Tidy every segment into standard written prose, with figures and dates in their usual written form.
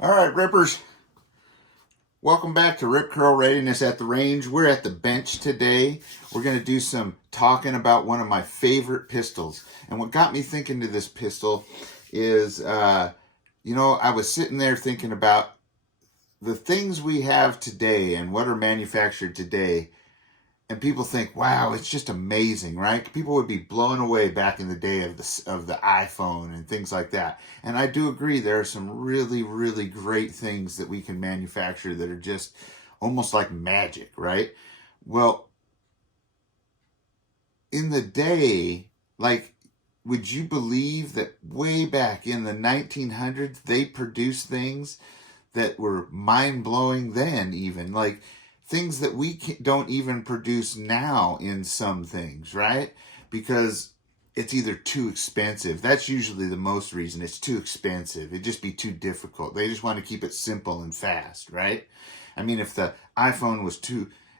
All right, Rippers. Welcome back to Rip Curl Readiness at the Range. We're at the bench today. We're going to do some talking about one of my favorite pistols. And what got me thinking to this pistol is, I was sitting there thinking about the things we have today and what are manufactured today. And people think, wow, it's just amazing, right? People would be blown away back in the day of the iPhone and things like that. And I do agree, there are some really, really great things that we can manufacture that are just almost like magic, right? Well, in the day, like, would you believe that way back in the 1900s, they produced things that were mind-blowing then, even? Like, things that we don't even produce now in some things, right? Because it's either too expensive. That's usually the most reason. It's too expensive. It'd just be too difficult. They just want to keep it simple and fast, right? I mean, if the iPhone was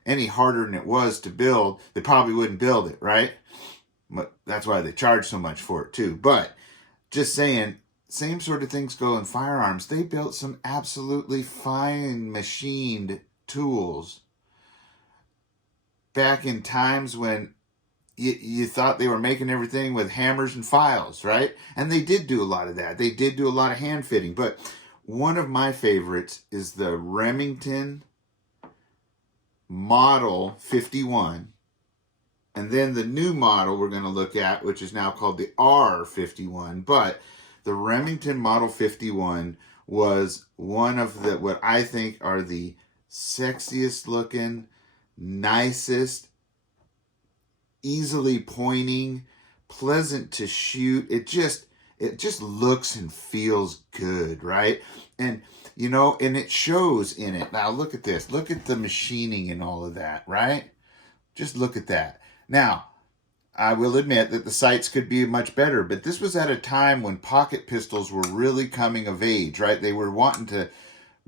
any harder than it was to build, they probably wouldn't build it, right? But that's why they charge so much for it too. But just saying, same sort of things go in firearms. They built some absolutely fine machined tools back in times when you thought they were making everything with hammers and files, right? And they did do a lot of that. They did do a lot of hand fitting. But one of my favorites is the Remington Model 51. And then the new model we're going to look at, which is now called the R51. But the Remington Model 51 was one of what I think are the sexiest looking, nicest, easily pointing, pleasant to shoot. It just looks and feels good, right? And and it shows in it. Now look at this. Look at the machining and all of that, right? Just look at that. Now, I will admit that the sights could be much better, but this was at a time when pocket pistols were really coming of age, right? They were wanting to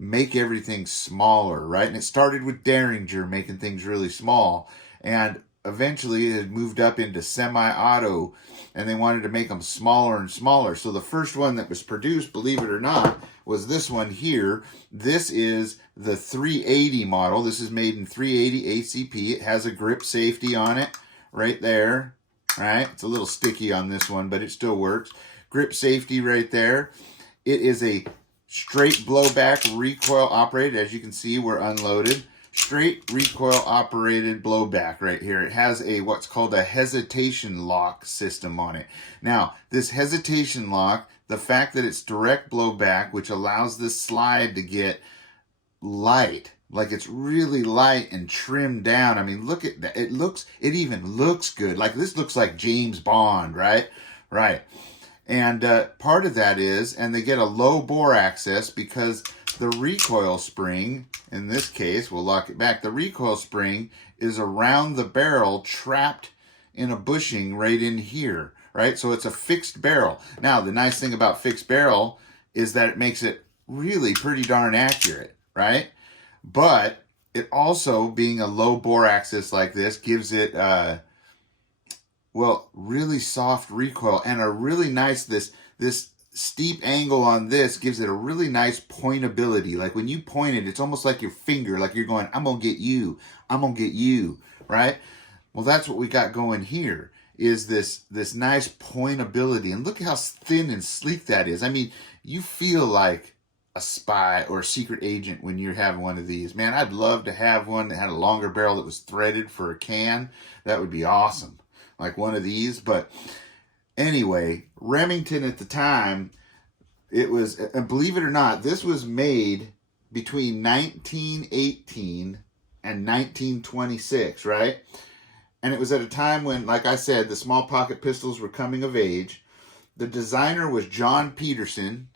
make everything smaller, right? And it started with Derringer making things really small, and eventually it had moved up into semi-auto, and they wanted to make them smaller and smaller. So the first one that was produced, believe it or not, was this one here. This is the 380 model. This is made in 380 ACP. It has a grip safety on it right there, right? It's a little sticky on this one, but it still works. Grip safety right there. It is a straight blowback recoil operated. As you can see, we're unloaded. Straight recoil operated blowback right here. It has what's called a hesitation lock system on it. Now, this hesitation lock, the fact that it's direct blowback, which allows this slide to get light, like it's really light and trimmed down. I mean, look at that. It even looks good. Like this looks like James Bond, right? Right. And part of that is, and they get a low bore access because the recoil spring, in this case, we'll lock it back. The recoil spring is around the barrel, trapped in a bushing right in here, right? So it's a fixed barrel. Now, the nice thing about fixed barrel is that it makes it really pretty darn accurate, right? But it also, being a low bore access like this, gives it really soft recoil and a really nice, this steep angle on this gives it a really nice pointability. Like when you point it, it's almost like your finger, like you're going, I'm going to get you, I'm going to get you, right? Well, that's what we got going here, is this nice pointability. And look how thin and sleek that is. I mean, you feel like a spy or a secret agent when you're having one of these. Man, I'd love to have one that had a longer barrel that was threaded for a can. That would be awesome. Like one of these. But anyway, Remington at the time, it was, and believe it or not, this was made between 1918 and 1926, right? And it was at a time when, like I said, the small pocket pistols were coming of age. The designer was John Peterson,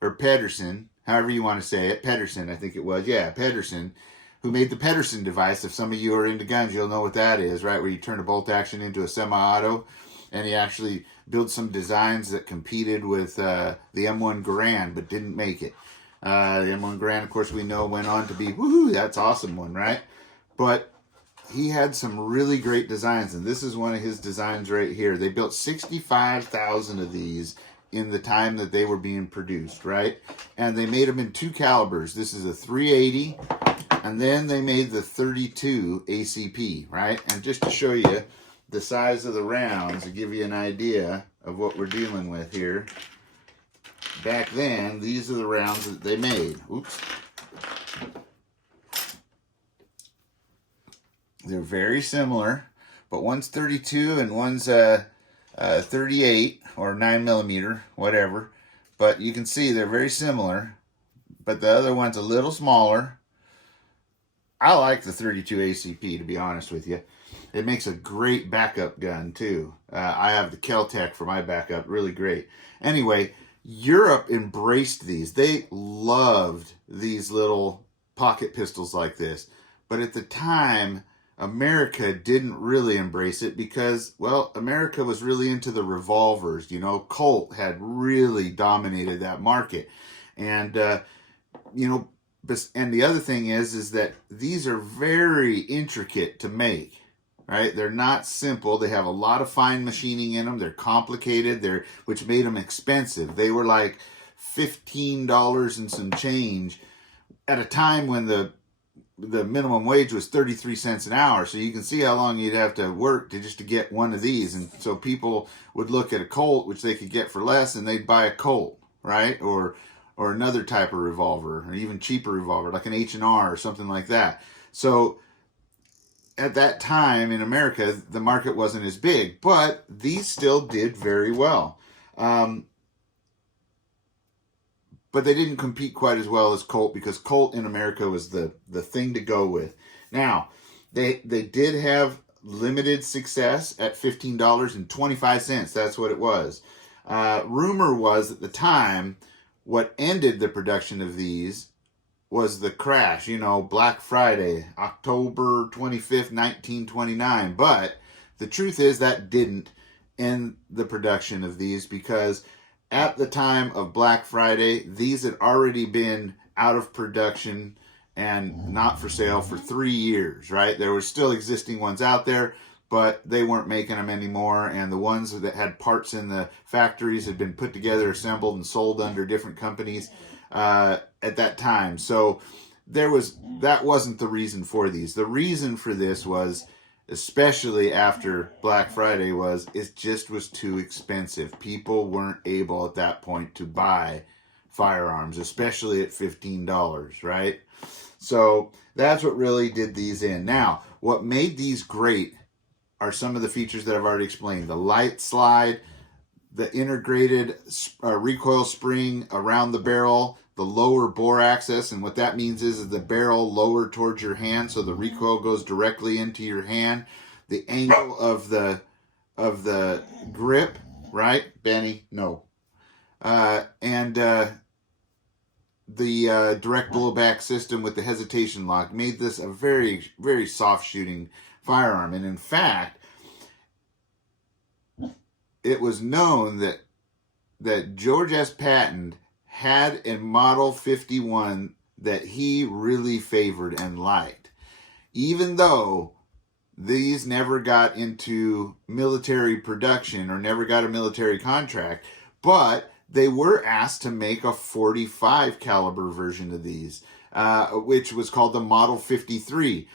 or Pedersen, however you want to say it. Pedersen, I think it was. Yeah, Pedersen, who made the Pedersen device. If some of you are into guns, you'll know what that is, right? Where you turn a bolt action into a semi-auto. And he actually built some designs that competed with the M1 Garand, but didn't make it. The M1 Garand, of course, we know went on to be, woohoo, that's awesome one, right? But he had some really great designs, and this is one of his designs right here. They built 65,000 of these in the time that they were being produced, right? And they made them in 2 calibers. This is a 380, and then they made the 32 ACP, right? And just to show you the size of the rounds, to give you an idea of what we're dealing with here. Back then, these are the rounds that they made. Oops. They're very similar, but one's 32 and one's 38 or 9mm, whatever. But you can see they're very similar, but the other one's a little smaller. I like the 32 ACP, to be honest with you. It makes a great backup gun, too. I have the Kel-Tec for my backup. Really great. Anyway, Europe embraced these. They loved these little pocket pistols like this. But at the time, America didn't really embrace it because, well, America was really into the revolvers. You know, Colt had really dominated that market. And, you know, and the other thing is that these are very intricate to make, right? They're not simple. They have a lot of fine machining in them. They're complicated, which made them expensive. They were like $15 and some change at a time when the minimum wage was 33 cents an hour. So you can see how long you'd have to work to get one of these. And so people would look at a Colt, which they could get for less, and they'd buy a Colt, right? Or another type of revolver, or even cheaper revolver, like an H&R or something like that. So at that time in America, the market wasn't as big, but these still did very well. But they didn't compete quite as well as Colt, because Colt in America was the thing to go with. Now, they did have limited success at $15.25. That's what it was. Rumor was at the time, what ended the production of these was the crash, you know, Black Friday, October 25th, 1929. But the truth is that didn't end the production of these, because at the time of Black Friday, these had already been out of production and not for sale for 3 years, right? There were still existing ones out there, but they weren't making them anymore, and the ones that had parts in the factories had been put together, assembled, and sold under different companies at that time. So that wasn't the reason for these. The reason for this was, especially after Black Friday, it just was too expensive. People weren't able at that point to buy firearms, especially at $15, right? So that's what really did these in. Now, what made these great are some of the features that I've already explained. The light slide, the integrated recoil spring around the barrel, the lower bore axis, and what that means is the barrel lower towards your hand, so the recoil goes directly into your hand. The angle of the grip, right, Benny? No. And the direct blowback system with the hesitation lock made this a very, very soft shooting firearm. And in fact, it was known that George S. Patton had a Model 51 that he really favored and liked, even though these never got into military production or never got a military contract. But they were asked to make a 45 caliber version of these, which was called the Model 53.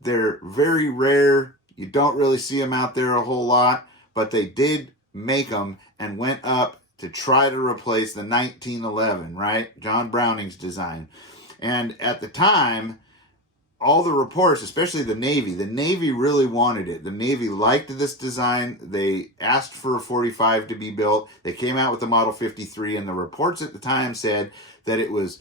They're very rare. You don't really see them out there a whole lot, but they did make them and went up to try to replace the 1911, right? John Browning's design. And at the time, all the reports, especially the Navy really wanted it. The Navy liked this design. They asked for a 45 to be built. They came out with the Model 53, and the reports at the time said that it was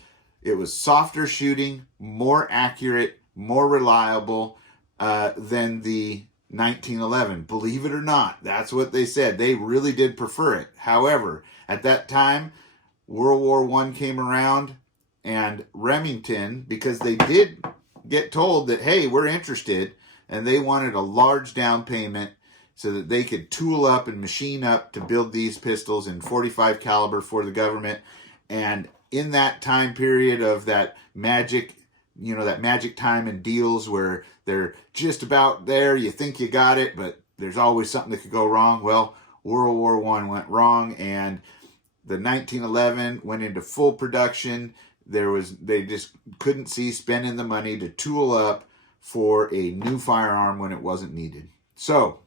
softer shooting, more accurate, more reliable than the 1911. Believe it or not, that's what they said. They really did prefer it. However, at that time, World War I came around, and Remington, because they did get told that, hey, we're interested, and they wanted a large down payment so that they could tool up and machine up to build these pistols in 45 caliber for the government. And in that time period of that magic time in deals where they're just about there, you think you got it, but there's always something that could go wrong. Well, World War I went wrong, and the 1911 went into full production. They just couldn't see spending the money to tool up for a new firearm when it wasn't needed. So,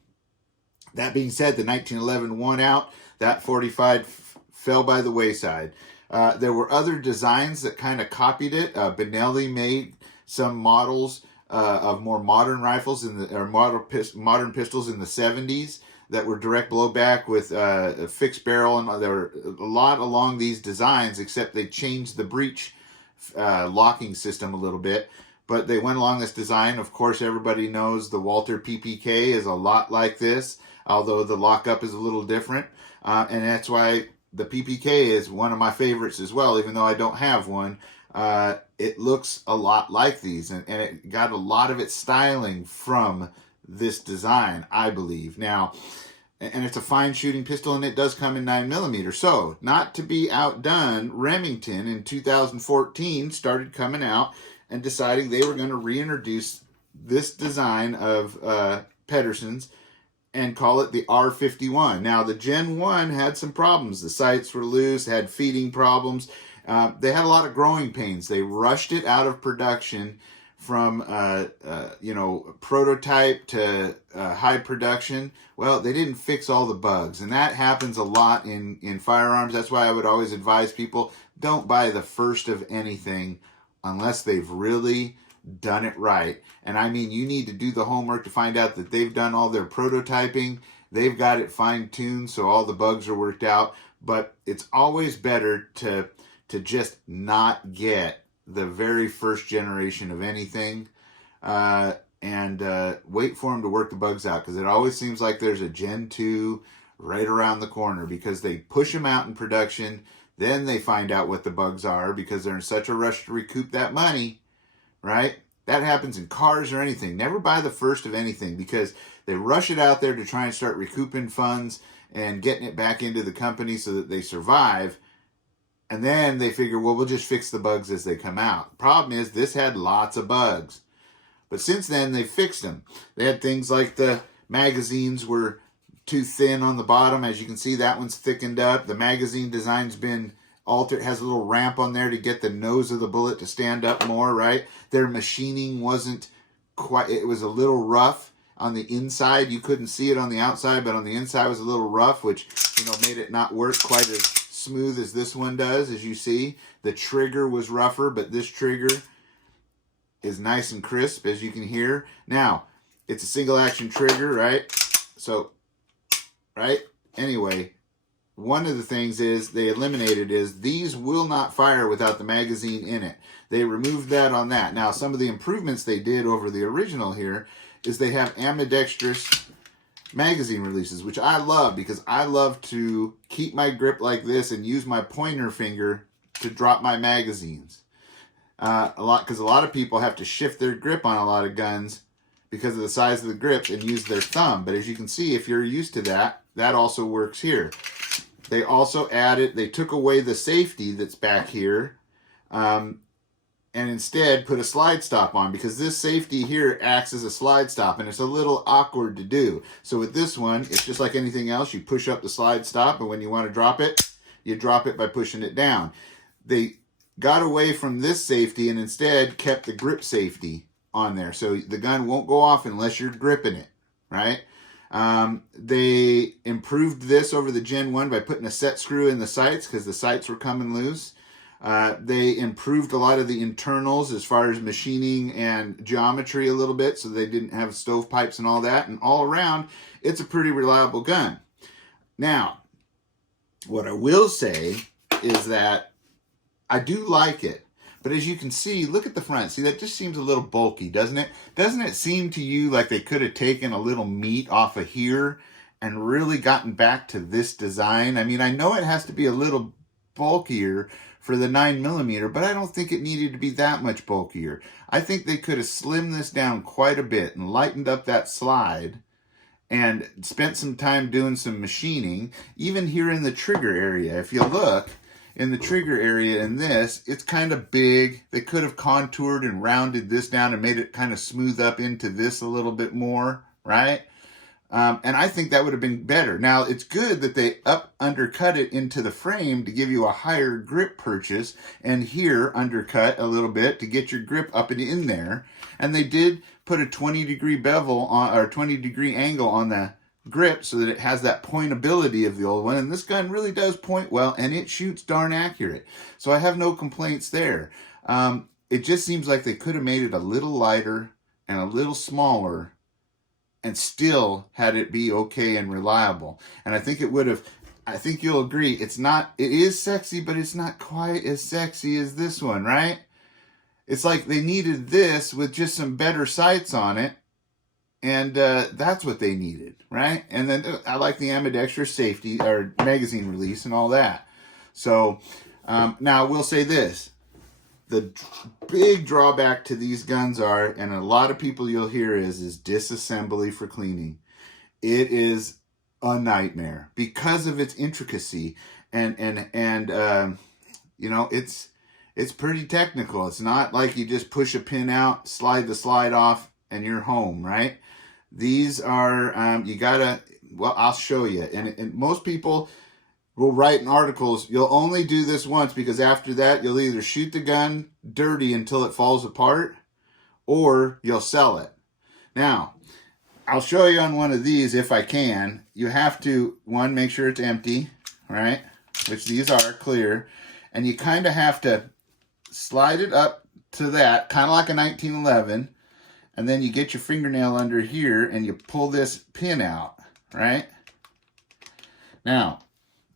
that being said, the 1911 won out. That 45 fell by the wayside. There were other designs that kind of copied it. Benelli made some models of more modern rifles or modern pistols in the 70s that were direct blowback with a fixed barrel, and there were a lot along these designs, except they changed the breech locking system a little bit. But they went along this design. Of course, everybody knows the Walther PPK is a lot like this, although the lockup is a little different. And that's why the PPK is one of my favorites as well, even though I don't have one. It looks a lot like these, and it got a lot of its styling from this design, I believe. Now, and it's a fine shooting pistol, and it does come in 9mm. So, not to be outdone, Remington in 2014 started coming out and deciding they were going to reintroduce this design of Pedersen's and call it the R51. Now, the Gen 1 had some problems. The sights were loose, had feeding problems. They had a lot of growing pains. They rushed it out of production from, prototype to high production. Well, they didn't fix all the bugs, and that happens a lot in firearms. That's why I would always advise people, don't buy the first of anything unless they've really done it right. And I mean, you need to do the homework to find out that they've done all their prototyping. They've got it fine-tuned so all the bugs are worked out. But it's always better to just not get the very first generation of anything and wait for them to work the bugs out, because it always seems like there's a Gen 2 right around the corner, because they push them out in production, then they find out what the bugs are because they're in such a rush to recoup that money, right? That happens in cars or anything. Never buy the first of anything, because they rush it out there to try and start recouping funds and getting it back into the company so that they survive. And then they figure, well, we'll just fix the bugs as they come out. Problem is, this had lots of bugs. But since then, they've fixed them. They had things like the magazines were too thin on the bottom. As you can see, that one's thickened up. The magazine design's been altered. It has a little ramp on there to get the nose of the bullet to stand up more, right? Their machining wasn't quite, it was a little rough on the inside. You couldn't see it on the outside, but on the inside was a little rough, which, made it not work quite as smooth as this one does. As you see, the trigger was rougher, but this trigger is nice and crisp, as you can hear. Now, it's a single action trigger, right? So, right? Anyway, one of the things they eliminated is these will not fire without the magazine in it. They removed that on that. Now, some of the improvements they did over the original here is they have ambidextrous magazine releases, which I love, because I love to keep my grip like this and use my pointer finger to drop my magazines. Because a lot of people have to shift their grip on a lot of guns because of the size of the grips and use their thumb. But as you can see, if you're used to that, that also works here. They also they took away the safety that's back here, and instead put a slide stop on, because this safety here acts as a slide stop, and it's a little awkward to do. So with this one, it's just like anything else. You push up the slide stop, and when you want to drop it, you drop it by pushing it down. They got away from this safety and instead kept the grip safety on there. So the gun won't go off unless you're gripping it, right? They improved this over the Gen 1 by putting a set screw in the sights, because the sights were coming loose. They improved a lot of the internals as far as machining and geometry a little bit, so they didn't have stovepipes and all that. And all around, it's a pretty reliable gun. Now, what I will say is that I do like it. But as you can see, look at the front. See, that just seems a little bulky, doesn't it? Doesn't it seem to you like they could have taken a little meat off of here and really gotten back to this design? I mean, I know it has to be a little bulkier for the 9mm, but I don't think it needed to be that much bulkier. I think they could have slimmed this down quite a bit and lightened up that slide and spent some time doing some machining. Even here in the trigger area, if you look, in the trigger area in this, it's kind of big. They could have contoured and rounded this down and made it kind of smooth up into this a little bit more, right? And I think that would have been better. Now, it's good that they undercut it into the frame to give you a higher grip purchase, and here undercut a little bit to get your grip up and in there. And they did put a 20-degree bevel on, or 20-degree angle on the grip so that it has that pointability of the old one. And this gun really does point well, and it shoots darn accurate. So I have no complaints there. It just seems like they could have made it a little lighter and a little smaller and still had it be okay and reliable. And I think it would have, I think you'll agree, it is sexy, but it's not quite as sexy as this one, right? It's like they needed this with just some better sights on it, and that's what they needed, right? And then I like the ambidextrous safety, or magazine release and all that. So now I will say this. The big drawback to these guns are, and a lot of people you'll hear is disassembly for cleaning. It is a nightmare because of its intricacy, and you know, it's pretty technical. It's not like you just push a pin out, slide the slide off, and you're home, right? These are you gotta. Well, I'll show you. And most people will write in articles, you'll only do this once because after that you'll either shoot the gun dirty until it falls apart or you'll sell it. Now, I'll show you on one of these if I can. You have to, one, make sure it's empty, right? Which these are clear. And you kind of have to slide it up to that, kind of like a 1911. And then you get your fingernail under here and you pull this pin out, right? Now,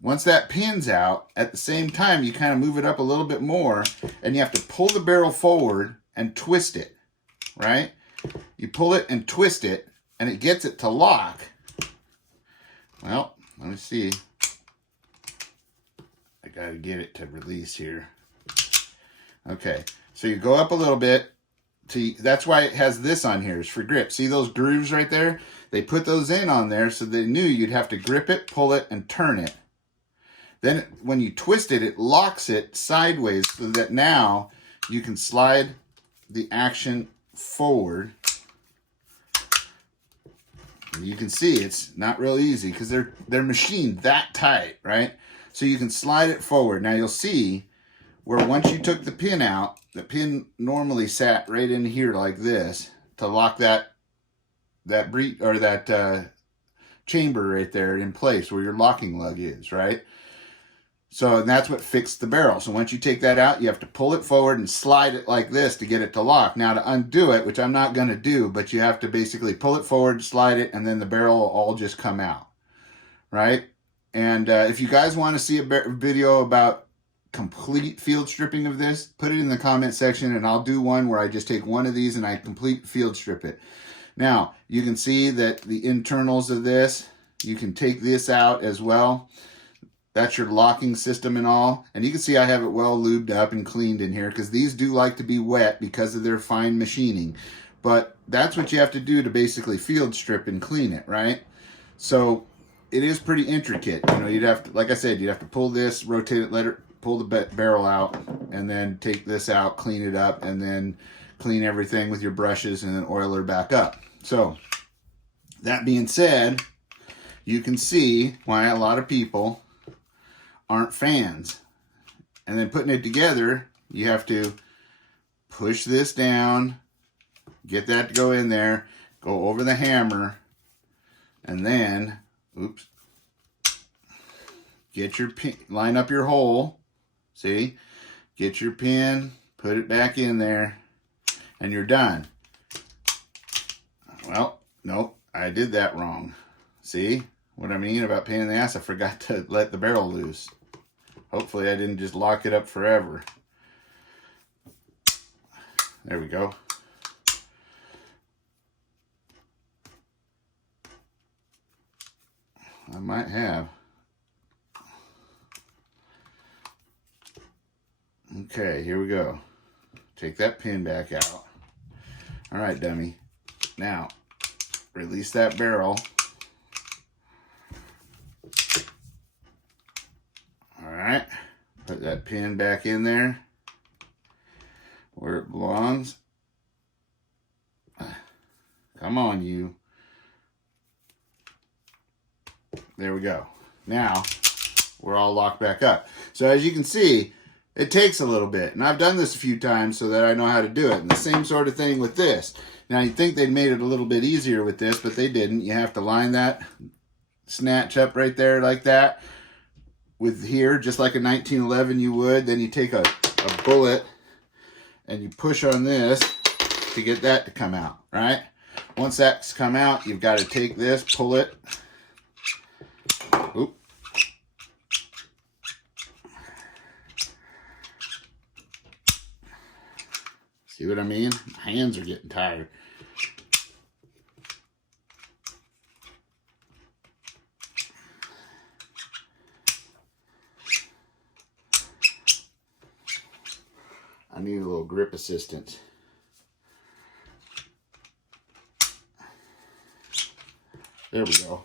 once that pin's out, at the same time, you kind of move it up a little bit more, and you have to pull the barrel forward and twist it, right? You pull it and twist it, and it gets it to lock. Well, let me see. I got to get it to release here. Okay, so you go up a little bit. That's why it has this on here, is for grip. See those grooves right there? They put those in on there so they knew you'd have to grip it, pull it, and turn it. Then when you twist it, it locks it sideways so that now you can slide the action forward. And you can see it's not real easy because they're machined that tight, right? So you can slide it forward. Now you'll see where once you took the pin out, the pin normally sat right in here like this to lock that chamber right there in place where your locking lug is, right? So that's what fixed the barrel. So once you take that out, you have to pull it forward and slide it like this to get it to lock. Now to undo it, which I'm not going to do, but you have to basically pull it forward, slide it, and then the barrel will all just come out, right? And if you guys want to see a video about complete field stripping of this, put it in the comment section and I'll do one where I just take one of these and I complete field strip it. Now, you can see that the internals of this, you can take this out as well. That's your locking system and all. And you can see I have it well lubed up and cleaned in here because these do like to be wet because of their fine machining. But that's what you have to do to basically field strip and clean it, right? So it is pretty intricate. You know, you'd have to, like I said, you'd have to pull this, rotate it, let it pull the barrel out, and then take this out, clean it up, and then clean everything with your brushes and then oil her back up. So that being said, you can see why a lot of people aren't fans. And then putting it together, you have to push this down, get that to go in there, go over the hammer, and then, oops, get your pin, line up your hole, see, get your pin, put it back in there, and you're done. Well, nope, I did that wrong. See what I mean about pain in the ass? I forgot to let the barrel loose. Hopefully I didn't just lock it up forever. There we go. I might have. Okay, here we go. Take that pin back out. All right, dummy. Now, release that barrel. All right, put that pin back in there where it belongs. Come on, you. There we go. Now we're all locked back up. So as you can see, it takes a little bit. And I've done this a few times so that I know how to do it. And the same sort of thing with this. Now you'd think they'd made it a little bit easier with this, but they didn't. You have to line that snatch up right there like that with here, just like a 1911 you would. Then you take a bullet and you push on this to get that to come out, right? Once that's come out, you've got to take this, pull it. Oop. See what I mean? My hands are getting tired. I need a little grip assistance. There we go.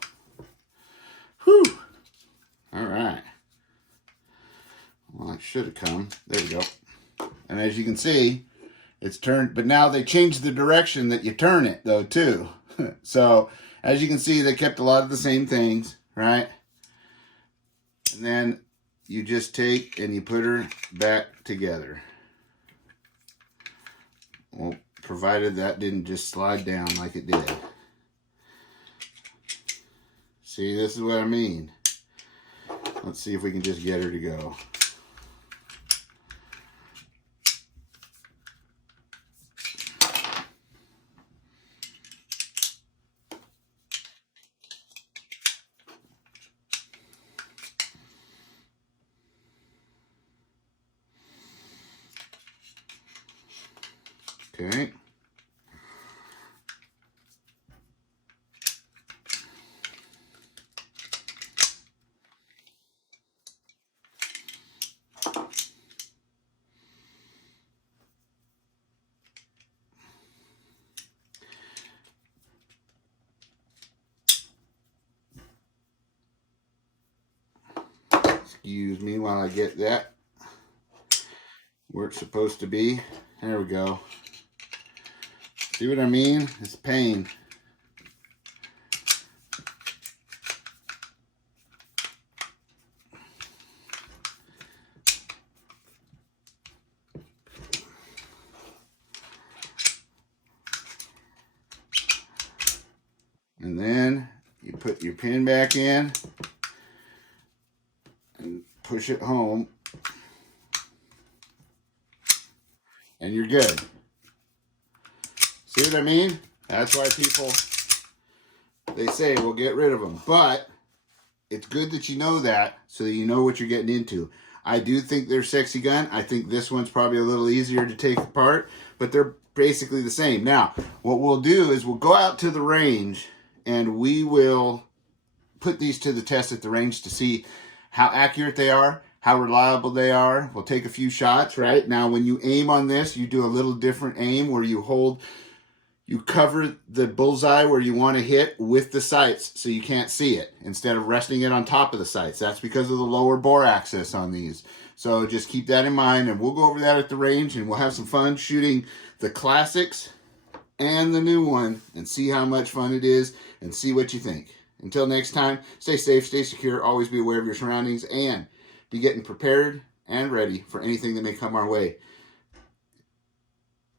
Whew. All right. Well, it should have come. There we go. And as you can see, it's turned, but now they changed the direction that you turn it though too. So as you can see, they kept a lot of the same things, right? And then you just take and you put her back together. Well, provided that didn't just slide down like it did. See, this is what I mean. Let's see if we can just get her to go. Okay. Excuse me while I get that where it's supposed to be. There we go. See what I mean? It's pain. And then you put your pin back in and push it home. And you're good. See what I mean? That's why people, they say, well, get rid of them. But it's good that you know that so that you know what you're getting into. I do think they're sexy gun. I think this one's probably a little easier to take apart, but they're basically the same. Now, what we'll do is we'll go out to the range and we will put these to the test at the range to see how accurate they are, how reliable they are. We'll take a few shots, right? Now, when you aim on this, you do a little different aim where you cover the bullseye where you want to hit with the sights so you can't see it instead of resting it on top of the sights. That's because of the lower bore axis on these. So just keep that in mind, and we'll go over that at the range, and we'll have some fun shooting the classics and the new one and see how much fun it is and see what you think. Until next time, stay safe, stay secure, always be aware of your surroundings, and be getting prepared and ready for anything that may come our way.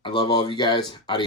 I love all of you guys. Adios.